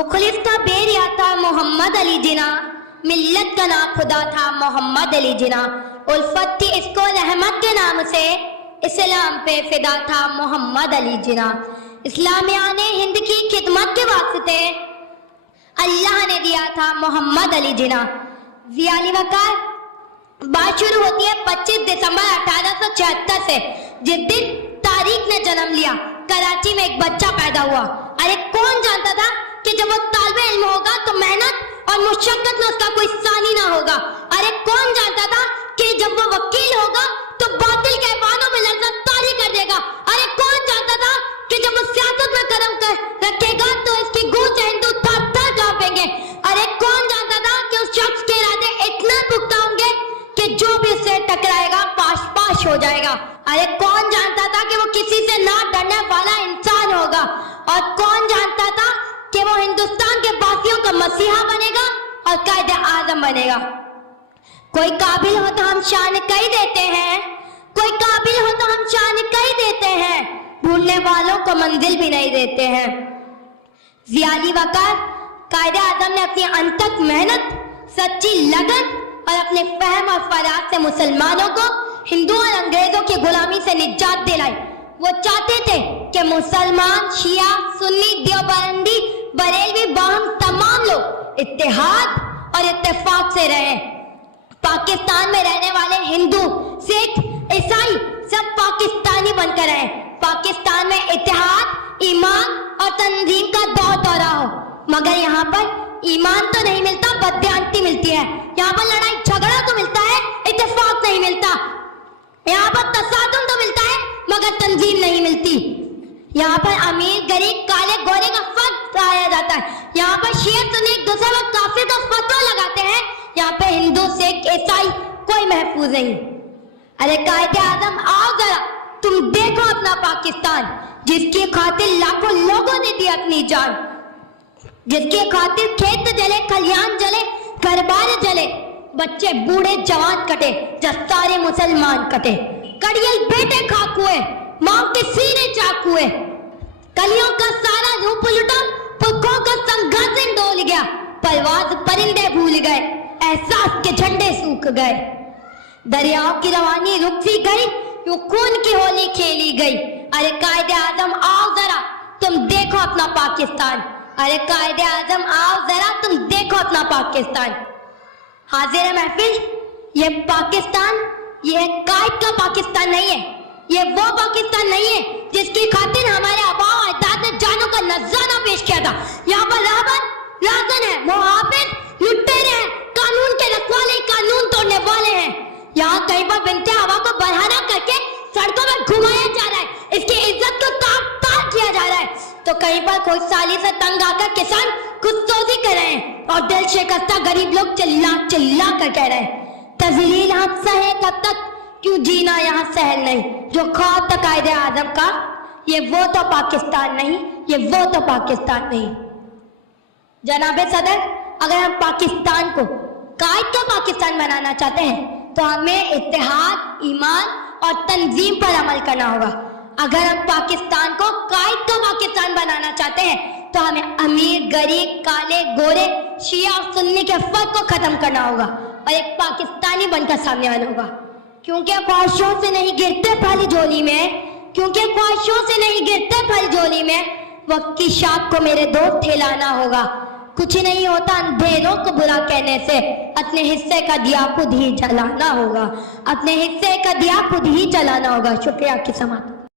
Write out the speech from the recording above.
मुखलिस था बेरिया था मोहम्मद अली जिना, मिल्लत का नाम खुदा था मोहम्मद अली जिना। उल्फत थी इसको रहमत के नाम से, इस्लाम पे फिदा था मोहम्मद अली जिना। इस्लामिया ने हिंद की खिदमत के वास्ते अल्लाह ने दिया था मोहम्मद अली जिना। ज़ियाली वकार बात शुरू होती है 25 दिसंबर 1876 से, जिस दिन तारीख ने जन्म लिया। कराची में एक बच्चा पैदा हुआ। अरे कौन जानता था कि जब वो तालिबे इल्म होगा तो मेहनत और मुशक्कत में उसका कोई सानी ना होगा। अरे कौन जानता था कि जब वो वकील होगा तो बातिल के बानों में लज्जत तारी कर देगा। अरे कौन जानता था कि जब वो सियासत में कदम रखेगा तो इसकी गूंज हिंदू थर-थर कांपेंगे। अरे कौन जानता था कि उस शख्स के इरादे इतने पुख्ता होंगे कि जो भी इससे टकराएगा पाश पाश हो जाएगा। अरे कौन जानता था कि वो किसी से ना डरने वाला इंसान होगा। और कौन जानता था कि वो हिंदुस्तान के बासियों का मसीहा बनेगा और कायदे आजम बनेगा। कोई काबिल हो तो हम शान कही देते हैं, कोई काबिल हो तो हम शान कही देते हैं, भूलने वालों को मंजिल भी नहीं देते हैं। ज़ियाली वकार कायदे आजम ने अपनी अनथक मेहनत, सच्ची लगन और अपने फहम और फराग से मुसलमानों को हिंदू और अंग्रेजों की गुलामी से निजात दिलाई। वो चाहते थे कि मुसलमान, शिया, सुन्नी, देवबंदी, बरेलवी, बाहम तमाम लोग इत्तेहाद और इत्तेफाक से रहें। पाकिस्तान में रहने वाले हिंदू, सिख, ईसाई सब पाकिस्तानी बनकर रहें। पाकिस्तान में इत्तेहाद, ईमान और तंजीम का दौर दौरा हो। मगर यहाँ पर ईमान तो नहीं मिलता, बददियानती मिलती है। यहाँ पर लड़ाई झगड़ा तो मिलता है, इत्तेफाक नहीं मिलता। यहाँ पर तसादुम तो मिलता है मगर तंजीम नहीं मिलती। यहाँ पर अमीर, गरीब, काले, गोरे का फर्क पाया जाता है। यहाँ पर शिया सुन्नी एक दूसरे पर काफिर का फतवा लगाते हैं। यहाँ पे हिंदू, सिख, ईसाई कोई महफूज नहीं। अरे कायदे आजम आओ जरा, तुम देखो अपना पाकिस्तान, जिसकी खातिर लाखों लोगों ने दी अपनी जान, जिसकी खातिर खेत जले, खलियान जले, घर बार जले, बच्चे बूढ़े जवान कटे, जब सारे मुसलमान कटे। कड़ियल बेटे खाक हुए, मां के सीने चाक हुए, कलियों का सारा रूप लुटा, पुरखों का संघासन डोल गया, परवाज परिंदे भूल गए, एहसास के झंडे सूख गए, दरियाओं की रवानी रुक सी गई, यूं खून की होली खेली गई। अरे कायदे आजम आओ जरा, तुम देखो अपना पाकिस्तान। अरे कायदे आजम आओ जरा, तुम देखो अपना पाकिस्तान। हाजिर महफिल, ये पाकिस्तान, ये कायद का पाकिस्तान नहीं है। ये वो पाकिस्तान नहीं है जिसकी खातिर हमारे आबा अजदाद ने जानों का नजराना पेश किया था। यहाँ पर रहबर, राजन है, मुहाफिज, लुटेरे हैं, कानून के रखवाले, कानून तोड़ने वाले हैं। यहाँ कहीं पर बिनते हवा को बरहाना करके सड़कों में घुमाया जा रहा है, इसकी इज्जत को तार किया जा रहा है, तो कहीं पर कोई साली से तंग आकर किसान खुदसोजी कर रहे हैं और दिल शिकस्ता गरीब लोग चिल्ला चिल्ला कर कह रहे हैं, तजलील हम सहे कब तक, क्यों जीना यहाँ सहल नहीं। जो ख्वाब था कायदे आजम का, ये वो तो पाकिस्तान नहीं, ये वो तो पाकिस्तान नहीं। जनाबे सदर, अगर हम पाकिस्तान को कायद का पाकिस्तान बनाना चाहते हैं तो हमें इत्तेहाद, ईमान और तंजीम पर अमल करना होगा। अगर हम पाकिस्तान को कायद का पाकिस्तान बनाना चाहते हैं तो हमें अमीर, गरीब, काले, गोरे, शिया और सुन्नी के फर्क को खत्म करना होगा और एक पाकिस्तानी बनकर सामने आना होगा। क्योंकि ख्वाहिशों से नहीं गिरते फल झोली में, क्योंकि ख्वाहिशों से नहीं गिरते फल झोली में, वक्त की शाख को मेरे दोस्त हिलाना होगा। कुछ नहीं होता अंधेरों को बुरा कहने से, अपने हिस्से का दिया खुद ही जलाना होगा, अपने हिस्से का दिया खुद ही जलाना होगा। शुक्रिया की समात।